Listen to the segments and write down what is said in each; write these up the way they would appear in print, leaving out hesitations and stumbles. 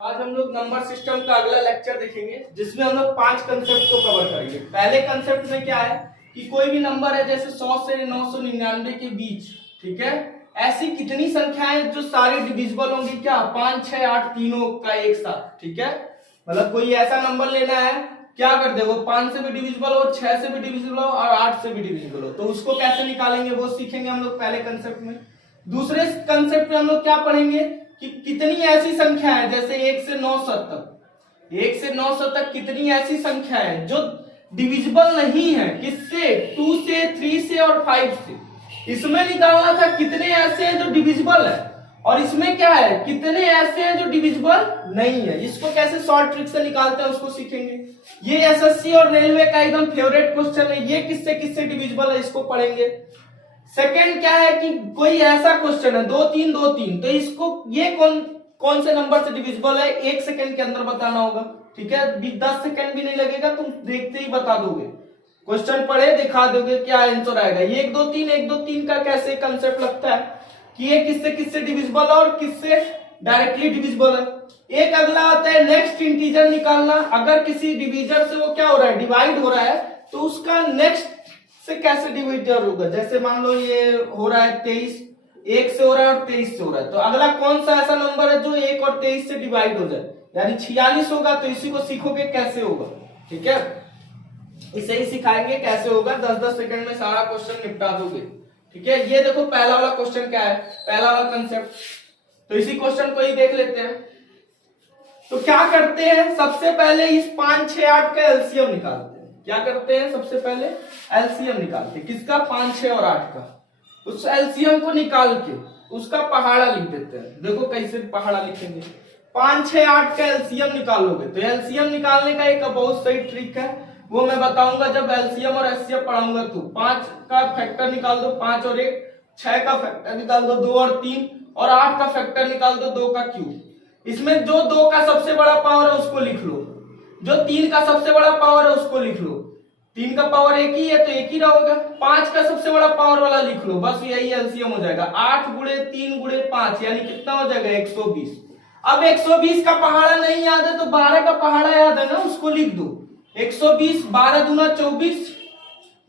आज हम लोग नंबर सिस्टम का अगला लेक्चर देखेंगे जिसमें हम लोग 5 कंसेप्ट को कवर करेंगे। पहले कंसेप्ट में क्या है कि कोई भी नंबर है जैसे 100 से 999 के बीच, ठीक है, ऐसी कितनी संख्याएं जो सारी डिविजिबल होंगी, क्या 5 6 8 तीनों का एक साथ, ठीक है। मतलब कोई ऐसा नंबर लेना है, क्या कर दे, वो 5 से भी डिविजिबल हो, 6 से भी डिविजिबल हो और 8 से भी डिविजिबल हो, तो उसको कैसे निकालेंगे वो सीखेंगे हम लोग पहले कंसेप्ट में। दूसरे कंसेप्ट में हम लोग क्या पढ़ेंगे कि कितनी ऐसी संख्या है जैसे 1 से 900 तक, 1 से 900 तक कितनी ऐसी संख्या है जो डिविजिबल नहीं है, किससे, 2 से, 3 से और 5 से। इसमें निकालना था कितने ऐसे हैं जो डिविजिबल है, और इसमें क्या है कितने ऐसे हैं जो डिविजिबल नहीं है। इसको कैसे शॉर्ट ट्रिक से निकालते हैं उसको सीखेंगे। ये एसएससी और रेलवे का एकदम फेवरेट क्वेश्चन है, ये किससे किससे डिविजिबल है इसको पढ़ेंगे। सेकंड क्या है कि कोई ऐसा क्वेश्चन है 2 3 2 3, तो इसको ये कौन से नंबर से डिविजिबल है 1 सेकंड के अंदर बताना होगा, ठीक है। 10 सेकंड भी नहीं लगेगा, तुम देखते ही बता दोगे, क्वेश्चन पढ़े दिखा दोगे क्या आंसर आएगा। 1 2 3 1 2 3 का कैसे कंसेप्ट लगता है कि ये किससे किससे डिविजिबल है और किससे डायरेक्टली डिविजिबल है। एक अगला आता है नेक्स्ट इंटीजर निकालना। अगर किसी डिविजर से वो क्या हो रहा है, डिवाइड हो रहा है, तो उसका नेक्स्ट से कैसे डिविजर होगा। जैसे मान लो ये हो रहा है 23, 1 से हो रहा है और 23 से हो रहा है, तो अगला कौन सा ऐसा नंबर है जो 1 और 23 से डिवाइड हो जाए, यानी 46 होगा। तो इसी को सीखोगे कैसे होगा, ठीक है, इसे ही सिखाएंगे कैसे होगा। 10-10 सेकंड में सारा क्वेश्चन निपटा दोगे, ठीक है। ये देखो पहला वाला क्वेश्चन क्या है, पहला वाला कंसेप्ट, तो इसी क्वेश्चन को ही देख लेते हैं। तो क्या करते हैं, सबसे पहले इस 5 6 8 का एलसीएम निकालते हैं। क्या करते हैं, सबसे पहले एलसीएम निकालते हैं, किसका, 5 6 और 8 का। उस एलसीएम को निकाल के उसका पहाड़ा लिख देते हैं। देखो कैसे पहाड़ा लिखेंगे, 5 6 8 का एलसीएम निकालोगे तो एलसीएम निकालने का एक बहुत सही ट्रिक है, वो मैं बताऊंगा जब एलसीएम और एचसीएफ पढ़ाऊंगा। तो 5 का फैक्टर निकाल दो 5 और 1, 6 का फैक्टर निकाल दो 2 और 3, और 8 का फैक्टर निकाल दो 2 का क्यूब। इसमें जो 2 का सबसे बड़ा पावर है उसको लिख लो, जो 3 का सबसे बड़ा पावर है उसको लिख लो। 3 का पावर 1 ही है तो 1 ही रहेगा। 5 का सबसे बड़ा पावर वाला लिख लो, बस यही एलसीएम हो जाएगा। 8 गुणे 3 गुणे 5 यानी कितना हो जाएगा, 120। अब 120 का पहाड़ा नहीं याद है तो 12 का पहाड़ा याद है ना, उसको लिख दो। 120, 12 दूना 24,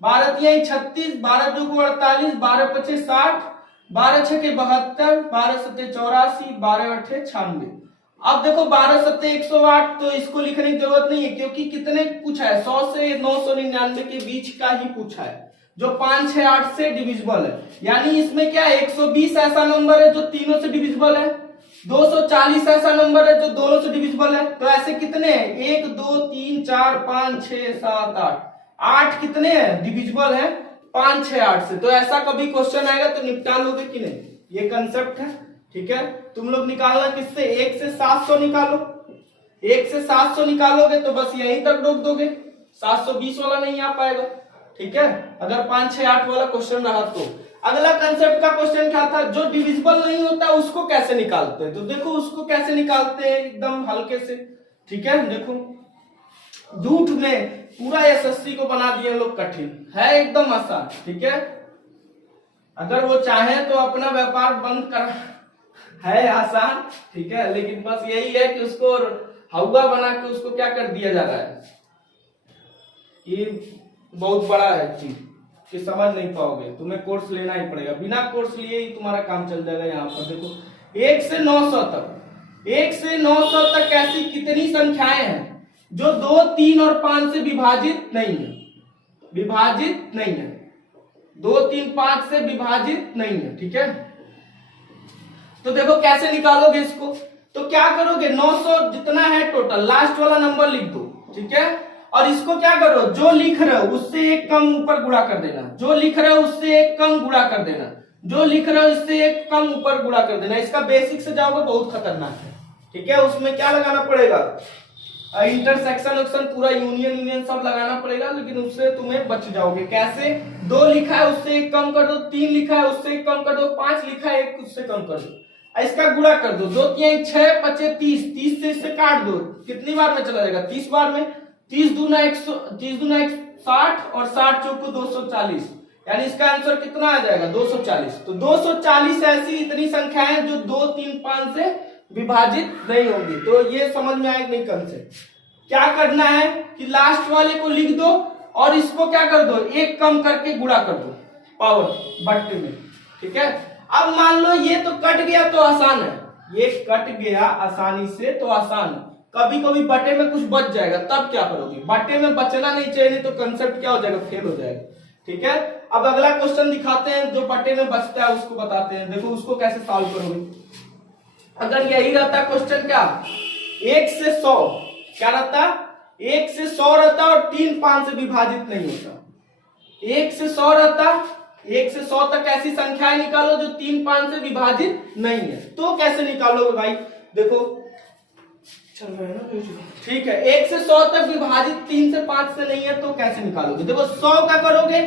12 तिहाई 36, 12 दो 48, 12 पचे 60, 12 छके 72, 12 सत्ते 84, 12 अठे 96। अब देखो 12 सत्ते 108, तो इसको लिखने की जरूरत नहीं है क्योंकि कितने पूछा है, 100 से 999 के बीच का ही पूछा है जो 5 6 8 से डिविजिबल है। यानी इसमें क्या है, 120 ऐसा नंबर है जो तीनों से डिविजिबल है, 240 ऐसा नंबर है जो दोनों से डिविजिबल है। तो ऐसे कितने हैं, 1 2 3 4 5 6 7 8, 8 कितने हैं, डिविजिबल है 5 6 8 से। तो ऐसा कभी क्वेश्चन आएगा तो निपटा लोगे कि नहीं, ये कंसेप्ट है, ठीक है। तुम लोग निकालना किससे, 1 से 700 निकालो। 1 से 700 निकालोगे तो बस यहीं तक रोक दोगे, 720 वाला नहीं आ पाएगा, ठीक है, अगर 5 6 8 वाला क्वेश्चन रहा तो। अगला कंसेप्ट का क्वेश्चन क्या था, जो डिविजिबल नहीं होता उसको कैसे निकालते हैं। तो देखो उसको कैसे निकालते हैं एकदम हल्के से, ठीक है। देखो झूठ में पूरा एसएससी को बना दिए लोग कठिन, है एकदम आसान, ठीक है। अगर वो चाहे तो अपना व्यापार बंद कर, है आसान, ठीक है, लेकिन बस यही है कि उसको हवा बना के उसको क्या कर दिया जा रहा है, ये बहुत बड़ा है चीज कि समझ नहीं पाओगे, तुम्हें कोर्स लेना ही पड़ेगा, बिना कोर्स लिए ही तुम्हारा काम चल जाएगा। यहाँ पर देखो 1 से 900 तक, 1 से 900 तक ऐसी कितनी संख्याएं हैं जो 2 3 और 5 से विभाजित नहीं है, विभाजित नहीं है, 2 3 5 से विभाजित नहीं है, ठीक है। तो देखो कैसे निकालोगे इसको, तो क्या करोगे, 900 जितना है टोटल लास्ट वाला नंबर लिख दो, ठीक है। और इसको क्या करो, जो लिख रहे हो उससे एक कम ऊपर गुणा कर देना, जो लिख रहे हो उससे एक कम गुणा कर देना, जो लिख रहे हो उससे एक कम ऊपर गुणा कर देना। इसका बेसिक से जाओगे बहुत खतरनाक है, ठीक है। उसमें क्या लगाना पड़ेगा, इंटरसेक्शन वेक्शन पूरा यूनियन सब लगाना पड़ेगा, लेकिन उससे तुम्हें बच जाओगे। कैसे, 2 लिखा है उससे एक कम कर दो, 3 लिखा है उससे एक कम कर दो, 5 लिखा है एक उससे कम कर दो, इसका गुणा कर दो, 2 3 6 5 30, 30 से इससे काट दो, कितनी बार में चला जाएगा, 30 बार में। 30 दूना 160 और 60 चौको 240, यानी इसका आंसर कितना आ जाएगा, 240। तो 240 ऐसी इतनी संख्याएं जो 2 3 5 से विभाजित नहीं होंगी। तो ये समझ में आएगा नहीं कंसेप्ट। क्या करना है कि लास्ट वाले को लिख दो और इसको क्या कर दो, एक कम करके गुणा कर दो पावर बट्टे में, ठीक है। अब मान लो ये तो कट गया तो आसान है, ये कट गया आसानी से तो आसान है। कभी कभी बटे में कुछ बच जाएगा, तब क्या करोगे, बटे में बचना नहीं चाहिए, नहीं तो कंसेप्ट क्या हो जाएगा, फेल हो जाएगा, ठीक है। अब अगला क्वेश्चन दिखाते हैं, जो बटे में बचता है उसको बताते हैं। देखो उसको कैसे सॉल्व करोगे। अगर यही रहता क्वेश्चन, क्या 1 से 100 क्या रहता, 1 से 100 रहता और 3 5 से विभाजित नहीं होता। 1 से 100 रहता, 1 से 100 तक ऐसी संख्याएं निकालो जो 3 5 से विभाजित नहीं है। तो कैसे निकालोगे भाई, देखो चल रहा है ना, ठीक है। 1 से 100 तक विभाजित 3 से 5 से नहीं है, तो कैसे निकालोगे। देखो 100 का करोगे,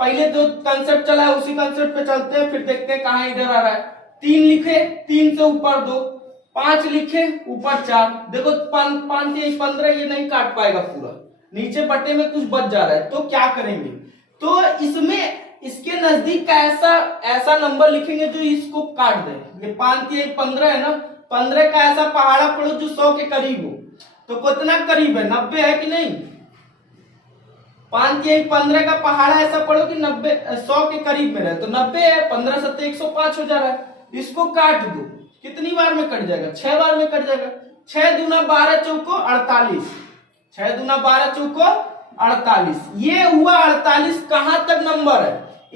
पहले जो कंसेप्ट चला है उसी कंसेप्ट पे चलते हैं, फिर देखते हैं कहां इधर आ रहा है। 3 लिखे, 3 से ऊपर 2, 5 लिखे ऊपर 4। देखो 5 3 15, ये नहीं काट पाएगा पूरा, नीचे बटे में कुछ बच जा रहा है। तो क्या करेंगे, तो इसमें इसके नजदीक का ऐसा नंबर लिखेंगे जो इसको काट दे। ये 5 3 15 है ना, 15 का ऐसा पहाड़ा पढ़ो जो 100 के करीब हो। तो कितना करीब है, 90 है कि नहीं। 5 3 15 का पहाड़ा ऐसा पढ़ो कि 90 100 के करीब में रहे, तो 90 है, 15 7 105 हो जा रहा है। इसको काट दो, कितनी बार में कट जाएगा, 6 बार में कट जाएगा। 6 दूना 12 चौको 48, 6 दूना 12 चौको 48, ये हुआ 48। कहां तक नंबर है,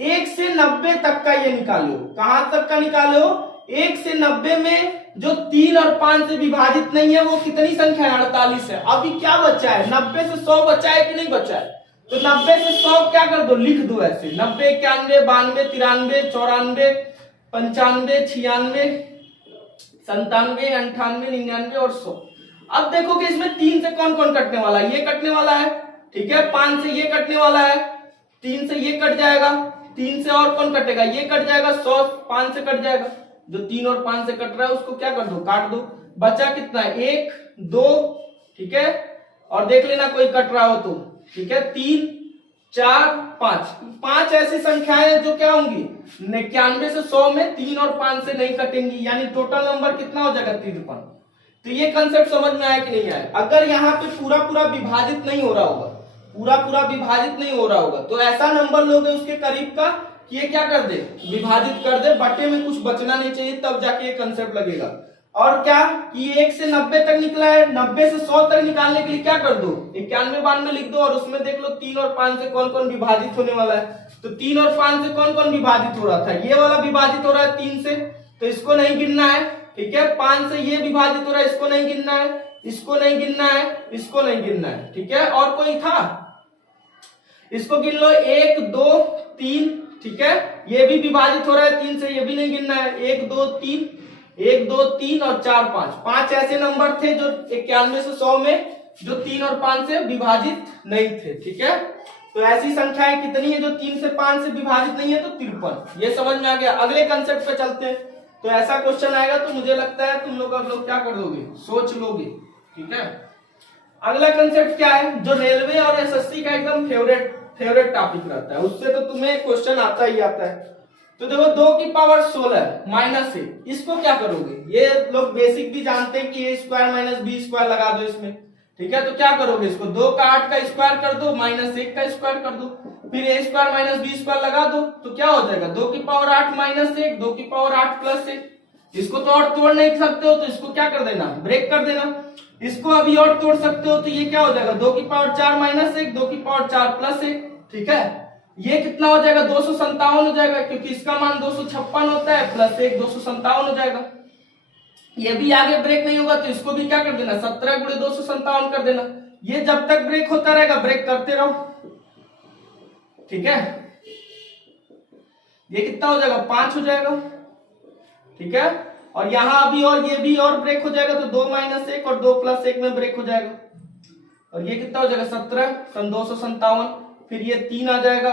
1 से 90 तक का ये निकालो। कहां तक का निकालो, 1 से 90 में जो 3 और 5 से विभाजित नहीं है वो कितनी संख्या है, 48 है। अभी क्या बचा है, 90 से 100 बचा है कि नहीं बचा है। तो 90 से 100 क्या कर दो, लिख दो ऐसे, 90 91 92 93 94 95 96 97 98 99 और 100। अब देखो कि इसमें 3 से कौन कौन कटने वाला है, ये कटने वाला है, ठीक है। 5 से ये कटने वाला है, 3 से ये कट जाएगा, 3 से और कौन कटेगा, ये कट जाएगा, 100 5 से कट जाएगा। जो 3 और 5 से कट रहा है उसको क्या कर दो, काट दो। बचा कितना है, 1 2, ठीक है। और देख लेना कोई कट रहा हो तो, ठीक है। 3 4 5 ऐसी संख्याएं जो क्या होंगी 91 से 100 में 3 और 5 से नहीं कटेंगी, यानी टोटल नंबर कितना हो जाएगा 53। तो ये कंसेप्ट समझ में आया कि नहीं आया। अगर यहाँ पे पूरा पूरा विभाजित नहीं हो रहा होगा, पूरा पूरा विभाजित नहीं हो रहा होगा, तो ऐसा नंबर लोगे उसके करीब का कि ये क्या कर दे, विभाजित कर दे, बटे में कुछ बचना नहीं चाहिए, तब जाके ये कंसेप्ट लगेगा। और क्या कि 1 से 90 तक निकला है, 90 से 100 तक निकालने के लिए क्या कर दो, 91 92 लिख दो और उसमें देख लो 3 और 5 से कौन कौन विभाजित होने वाला है। तो 3 और 5 से कौन कौन विभाजित हो रहा था, ये वाला विभाजित हो रहा है 3 से, तो इसको नहीं गिनना है, ठीक है। 5 से ये विभाजित हो रहा है, इसको नहीं गिनना है, इसको नहीं गिनना है, इसको नहीं गिनना है, ठीक है। और कोई था, इसको गिन लो, 1 2 3, ठीक है। ये भी विभाजित हो रहा है 3 से, ये भी नहीं गिनना है, 1 2 3 1 2 3 और 4 5, 5 ऐसे नंबर थे जो 91 से 100 में जो 3 और 5 से विभाजित नहीं थे, ठीक है। तो ऐसी संख्याएं कितनी है जो 3 से 5 से विभाजित नहीं है, तो 53। ये समझ में आ गया। अगले कंसेप्ट पे चलते हैं। तो ऐसा क्वेश्चन आएगा तो मुझे लगता है तुम लोग अब लोग क्या कर दोगे, सोच लोगे, ठीक है। अगला कंसेप्ट क्या है, जो रेलवे और एसएससी का एकदम फेवरेट टॉपिक रहता है, उससे तो तुम्हें क्वेश्चन आता ही आता है। तो देखो 2 की पावर 16 माइनस 1, इसको क्या करोगे, ये लोग बेसिक भी जानते हैं कि a square minus b square लगा दो इसमें, ठीक है। तो क्या करोगे, इसको 2 का 8 का स्क्वायर कर दो, माइनस 1 का स्क्वायर कर दो, फिर a square minus b square लगा दो, तो क्या हो जाएगा 2 की पावर 8 माइनस 1, 2 की पावर 8 प्लस 1। इसको तो और तोड़ नहीं सकते हो, तो इसको क्या कर देना, ब्रेक कर देना। इसको अभी और तोड़ सकते हो, तो ये क्या हो जाएगा 2 की पावर 4 माइनस 1, 2 की पावर 4 प्लस 1, ठीक है। ये कितना हो जाएगा 257 हो जाएगा, क्योंकि इसका मान 256 होता है, प्लस 1 257 हो जाएगा। ये भी आगे ब्रेक नहीं होगा, तो इसको भी क्या कर देना 17 गुणे 257 कर देना। ये जब तक ब्रेक होता रहेगा ब्रेक करते रहो, ठीक है। ये कितना हो जाएगा 5 हो जाएगा, ठीक है। और यहां अभी और ये भी और ब्रेक हो जाएगा, तो 2 माइनस 1 और 2 प्लस 1 में ब्रेक हो जाएगा। और ये कितना हो जाएगा 17 सन 257, फिर ये 3 आ जाएगा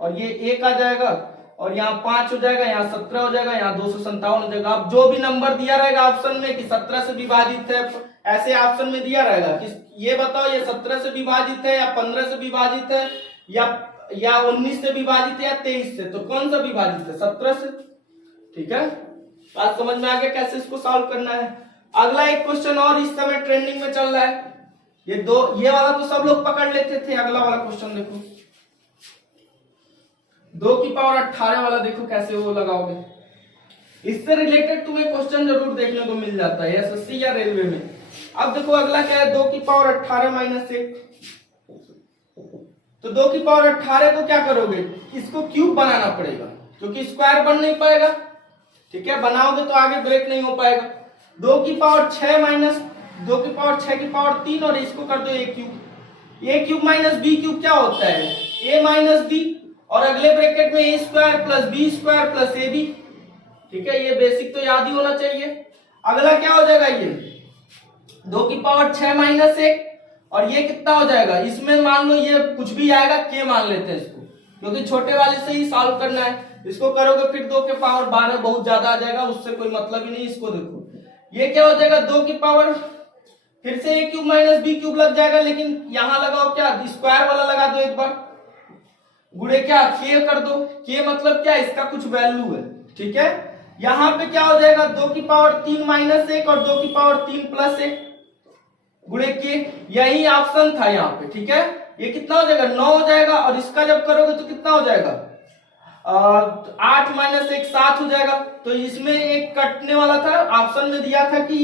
और ये 1 आ जाएगा और यहाँ 5 हो जाएगा, यहाँ 17 हो जाएगा, यहाँ 257 हो जाएगा। अब जो भी नंबर दिया रहेगा ऑप्शन में कि 17 से विभाजित है, ऐसे ऑप्शन में दिया रहेगा कि ये बताओ ये 17 से विभाजित है या 15 से विभाजित है या 19 से विभाजित है या 23 से, तो कौन सा विभाजित है 17 से, ठीक है। बात समझ में आ गया कैसे इसको सॉल्व करना है। अगला एक क्वेश्चन और इस समय ट्रेंडिंग में चल रहा है, ये वाला तो सब लोग पकड़ लेते थे। अगला वाला क्वेश्चन देखो, 2 की पावर 18 वाला देखो कैसे वो लगाओगे। इससे रिलेटेड तुम्हें क्वेश्चन जरूर देखने को मिल जाता है एसएससी या रेलवे में। अब देखो अगला क्या है, 2 की पावर 18 माइनस 1। तो 2 की पावर 18 को क्या करोगे, इसको क्यूब बनाना पड़ेगा क्योंकि स्क्वायर बन नहीं पाएगा। ठीक है, बनाओगे तो आगे ब्रेक नहीं हो पाएगा। 2 की पावर 6 माइनस 2 की पावर 6 की पावर 3 और इसको कर दो a cube. a cube minus b cube क्या होता है, a माइनस b, और अगले ब्रैकेट में a square plus b square plus ab। ठीक है, ये बेसिक तो याद ही होना चाहिए। अगला क्या हो जाएगा, ये 2 की पावर 6 माइनस 1, और ये कितना हो जाएगा, इसमें मान लो ये कुछ भी आएगा k मान लेते हैं इसको, क्योंकि छोटे वाले से ही सॉल्व करना है। इसको करोगे फिर 2 के पावर 12 बहुत ज्यादा आ जाएगा, उससे कोई मतलब ही नहीं। इसको देखो ये क्या हो जाएगा, 2 की पावर फिर से a cube minus b cube लग जाएगा, लेकिन यहां लगाओ क्या, स्क्वायर वाला लगा दो एक बार, गुणे क्या k कर दो। k मतलब क्या, इसका कुछ वैल्यू है। ठीक है, यहां पे क्या हो जाएगा, 2 की पावर 3 माइनस 1 और 2 की पावर 3 प्लस 1 गुणे के, यही ऑप्शन था यहाँ पे। ठीक है, ये कितना हो जाएगा, 9 हो जाएगा, और इसका जब करोगे तो कितना हो जाएगा, 8 माइनस 1 7 हो जाएगा। तो इसमें एक कटने वाला था, ऑप्शन में दिया था कि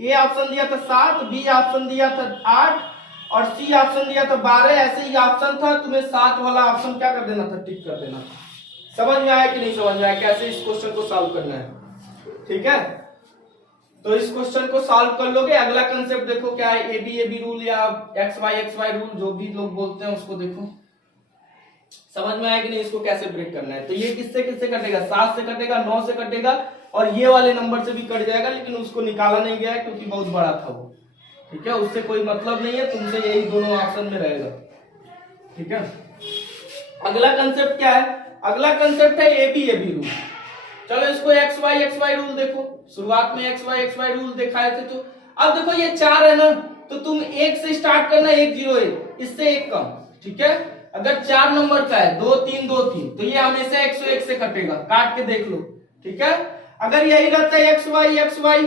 ये ऑप्शन दिया था 7, बी ऑप्शन दिया था 8 और सी ऑप्शन दिया था 12। ऐसे ही ऑप्शन था, तुम्हें 7 वाला ऑप्शन क्या कर देना था, टिक कर देना था। समझ में आया कि नहीं समझ में आया, कैसे इस क्वेश्चन को सॉल्व करना है। ठीक है, तो इस क्वेश्चन को सॉल्व कर लोगे। अगला कंसेप्ट देखो क्या है, एबी रूल या एक्स वाई रूल, जो भी लोग बोलते हैं उसको देखो। समझ में आया कि नहीं, इसको कैसे ब्रेक करना है। तो ये किससे किससे कटेगा, 7 से कटेगा, 9 से कटेगा, और ये वाले नंबर से भी कट जाएगा, लेकिन उसको निकाला नहीं गया है क्योंकि बहुत बड़ा था वो। ठीक है, उससे कोई मतलब नहीं है, तुमसे यही दोनों ऑप्शन में रहेगा। ठीक है, अगला कंसेप्ट क्या है, अगला कंसेप्ट है एबी रूल। चलो इसको एक्स वाई रूल देखो। शुरुआत में एक्स वाई रूल दिखाए थे, तो अब देखो ये 4 है ना, तो तुम 1 से स्टार्ट करना, 1 0 1, इससे 1 कम। ठीक है, अगर 4 नंबर का है 2 3 2 3, तो ये हमेशा 101 से कटेगा, काट के देख लो। ठीक है, अगर यही रहता है एक्स वाई,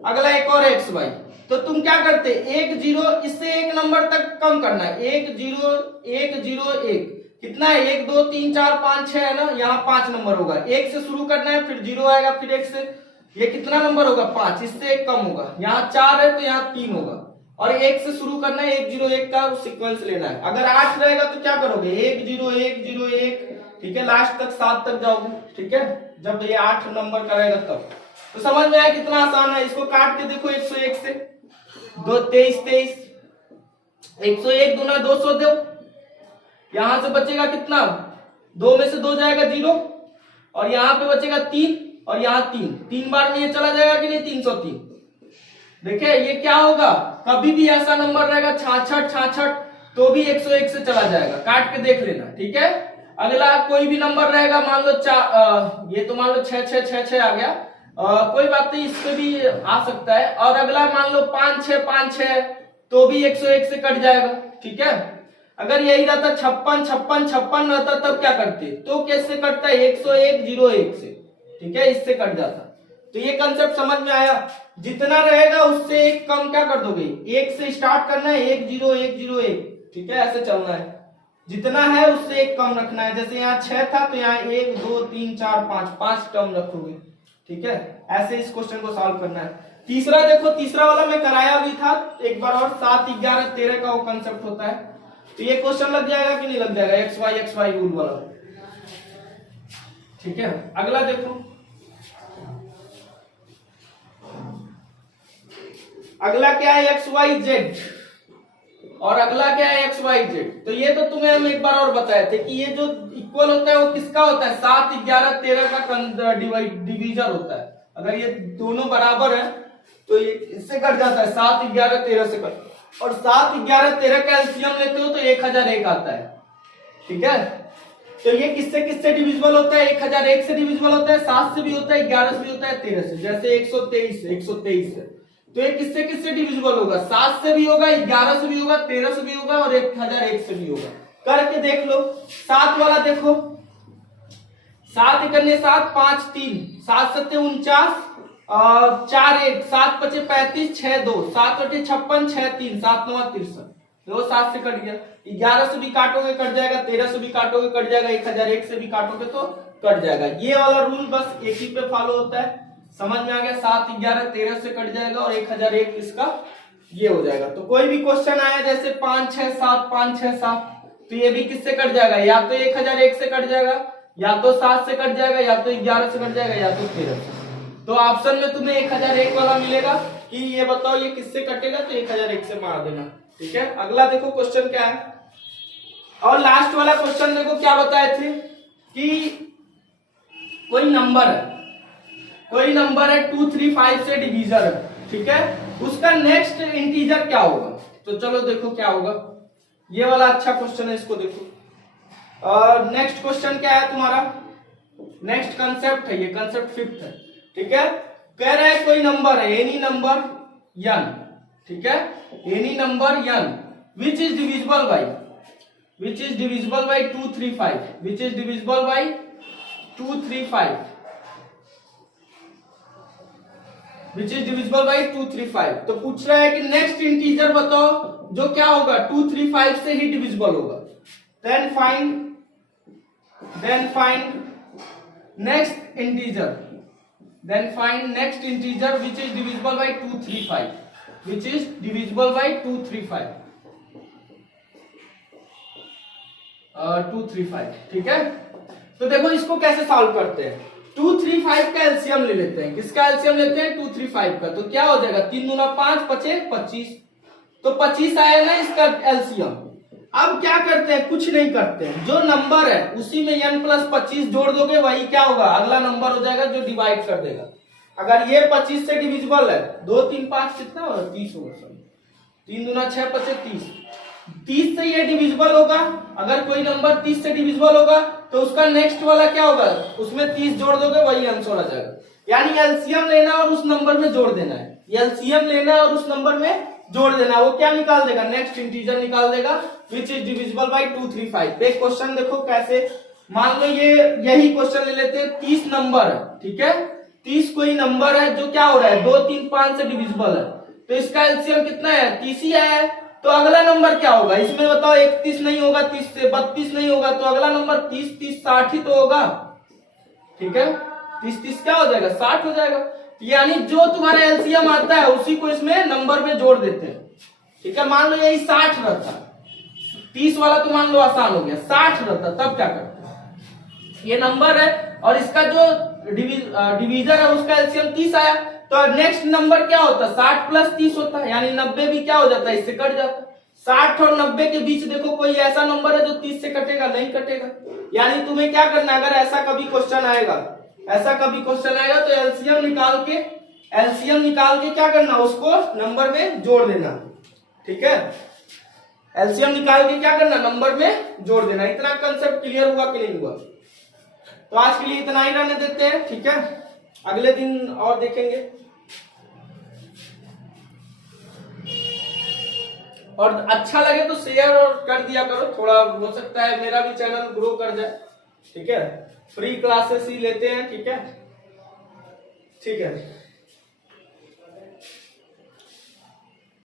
अगला एक और एक्स वाई, तो तुम क्या करते, 1 0, इससे 1 नंबर तक कम करना है, 1 0 1 0 1, कितना है, 1 2 3 4 5 6 है ना, यहाँ 5 नंबर होगा। 1 से शुरू करना है, फिर 0 आएगा, फिर 1 से, ये कितना नंबर होगा, 5, इससे 1 कम होगा। यहाँ 4 है तो यहाँ 3 होगा, और 1 से शुरू करना है, 1 0 1 का सीक्वेंस लेना है। अगर 8 रहेगा तो क्या करोगे, 1 0 1 0 1, ठीक है, लास्ट तक 7 तक जाओगे। ठीक है, जब ये 8 नंबर का रहेगा तब। तो समझ में आया कितना आसान है। इसको काट के देखो, 101 से 2 23 23, 101 दूना 200 दो, यहां से बचेगा कितना, 2 में से 2 जाएगा 0, और यहां पे बचेगा 3, और यहाँ 3 बार में ये चला जाएगा कि नहीं, 303। देखिए ये क्या होगा, कभी भी ऐसा नंबर रहेगा 66 तो भी 101 से चला जाएगा, काट के देख लेना। ठीक है, अगला कोई भी नंबर रहेगा, मान लो ये तो मान लो 6 6 6 6 आ गया, कोई बात नहीं, इस पे भी आ सकता है। और अगला मान लो 5 6 5 6, तो भी 101 से कट जाएगा। ठीक है, अगर यही रहता 56 56 56 रहता, तब क्या करते, तो कैसे कटता है, 101 01 से। ठीक है, इससे कट जाता। तो ये कंसेप्ट समझ में आया, जितना रहेगा उससे 1 कम क्या कर दोगे, 1 से स्टार्ट करना है, 1 0 1 0 1। ठीक है, ऐसे चलना है, जितना है उससे 1 कम रखना है। जैसे यहाँ 6 था तो यहाँ 1 2 3 4 5 टर्म रखोगे। ठीक है, ऐसे इस क्वेश्चन को सॉल्व करना है। तीसरा देखो, तीसरा वाला मैं कराया भी था एक बार, और 7 11 13 का वो कंसेप्ट होता है। तो ये क्वेश्चन लग जाएगा कि नहीं लग जाएगा, एक्स वाई रूल वाला। ठीक है, अगला देखो, अगला क्या है, एक्स वाई जेड, और अगला क्या है, एक्स वाई जेड। तो ये तो तुम्हें हम एक बार और बताए थे कि ये जो इक्वल होता है वो किसका होता है, 7 11 13 का डिवीजर होता है। अगर ये दोनों बराबर है तो ये इससे कट जाता है, 7 11 13 से कट, और 7 11 13 का एलसीएम लेते हो तो 1001 आता है। ठीक है, तो ये किससे किससे डिविजिबल होता है, 1001 से डिविजिबल होता है, 7 से भी होता है, 11 से भी होता है, 13 से। जैसे 123 है, तो ये किससे किससे डिविजिबल होगा, 7 से भी होगा, 11 से भी होगा, 13 से भी होगा, और 1001 से भी होगा। करके देख लो, 7 वाला देखो, 7 1 7 5 3, 7 7 49, 4 1 7 5 35 6 2 7 8 56 6 3 7 9 63 देखो 7 से कट गया। 11 से भी काटोगे कट जाएगा, 13 से भी काटोगे कट जाएगा, 1001 से भी काटोगे तो कट जाएगा। ये वाला रूल बस एक ही पे फॉलो होता है। समझ में आ गया? 7 11 13 से कट जाएगा और 1001 इसका ये हो जाएगा। तो कोई भी क्वेश्चन आया जैसे 5 6 7 5 6 7 तो ये भी किससे कट जाएगा? या तो 1001 से कट जाएगा, या तो 7 से कट जाएगा, या तो 11 से कट जाएगा, या तो 13 से। तो ऑप्शन में तुम्हें 1001 वाला मिलेगा कि ये बताओ ये किससे कटेगा, तो 1001 से मार देना। ठीक है, अगला देखो क्वेश्चन क्या है। और लास्ट वाला क्वेश्चन देखो क्या बताए थे कि कोई नंबर है 2 3 5 से डिवीजर है, ठीक है, उसका नेक्स्ट इंटीजर क्या होगा। तो चलो देखो क्या होगा, ये वाला अच्छा क्वेश्चन है, इसको देखो। नेक्स्ट क्वेश्चन क्या है तुम्हारा, नेक्स्ट कंसेप्ट है, ये कंसेप्ट 5th है, ठीक है। कह रहा है कोई नंबर है, एनी नंबर n, ठीक है, any number n which is divisible by 235, which is divisible by 235, which is divisible by 235। तो पूछ रहा है कि नेक्स्ट इंटीजर बताओ जो क्या होगा 235 से ही डिविजिबल होगा। Then find next integer, next integer which is divisible by 235, which is divisible by 235, ठीक है। तो देखो इसको कैसे सॉल्व करते हैं। 235 का एलसीएम ले लेते हैं। किसका एलसीएम लेते हैं? 235 का। तो क्या हो जाएगा, 3 दूना 5 5 25, तो 25 आया ना इसका एलसीएम। अब क्या करते हैं, कुछ नहीं करते हैं, जो नंबर है उसी में n प्लस 25 जोड़ दोगे, वही क्या होगा, अगला नंबर हो जाएगा जो डिवाइड कर देगा। अगर ये 25 से डिविजिबल है, 2 3 5 कितना होगा, 30 होगा, सॉरी 3 दूना 6 5 30, 30 से ये डिविजिबल होगा। अगर कोई नंबर 30 से डिविजिबल होगा तो उसका नेक्स्ट वाला क्या होगा, उसमें 30 जोड़ दोगे, वही आंसर आ जाएगा। यानी एलसीएम लेना और उस नंबर में जोड़ देना है, एलसीएम लेना और उस नंबर में जोड़ देना। वो क्या निकाल देगा, नेक्स्ट इंटीजर निकाल देगा विच इज डिविजिबल बाई 235। एक क्वेश्चन देखो कैसे, मान लो ये यही क्वेश्चन ले लेते हैं, 30 नंबर है, ठीक है, 30 कोई नंबर है जो क्या हो रहा है 2 3 5 से डिविजिबल है, तो इसका एलसीएम कितना है, 30 ही आया है। तो अगला नंबर क्या होगा इसमें बताओ, 31 नहीं होगा, 30 से 32 नहीं होगा, तो अगला नंबर 30 30 60 ही तो होगा, ठीक है, 30 30 क्या हो जाएगा, 60 हो जाएगा। यानी जो तुम्हारा एलसीएम आता है उसी को इसमें नंबर में जोड़ देते हैं, ठीक है। मान लो यही 60 रहता, 30 वाला तो मान लो आसान हो गया, 60 रहता तब क्या करते, ये नंबर है और इसका जो डिवीजर है उसका एलसीएम 30 आया, तो नेक्स्ट नंबर क्या होता है, 60 प्लस 30 होता है, यानी 90 भी क्या हो जाता है, इससे कट जाता है। 60 और 90 के बीच देखो कोई ऐसा नंबर है जो 30 से कटेगा, नहीं कटेगा। यानी तुम्हें क्या करना है, अगर ऐसा कभी क्वेश्चन आएगा, तो एलसीएम निकाल के क्या करना, उसको नंबर में जोड़ देना, ठीक है। एलसीएम निकाल के क्या करना, नंबर में जोड़ देना। इतना कंसेप्ट क्लियर हुआ कि नहीं हुआ? तो आज के लिए इतना ही रहने देते हैं, ठीक है, अगले दिन और देखेंगे। और अच्छा लगे तो शेयर और कर दिया करो, थोड़ा हो सकता है मेरा भी चैनल ग्रो कर जाए, ठीक है। फ्री क्लासेस ही लेते हैं, ठीक है, ठीक है।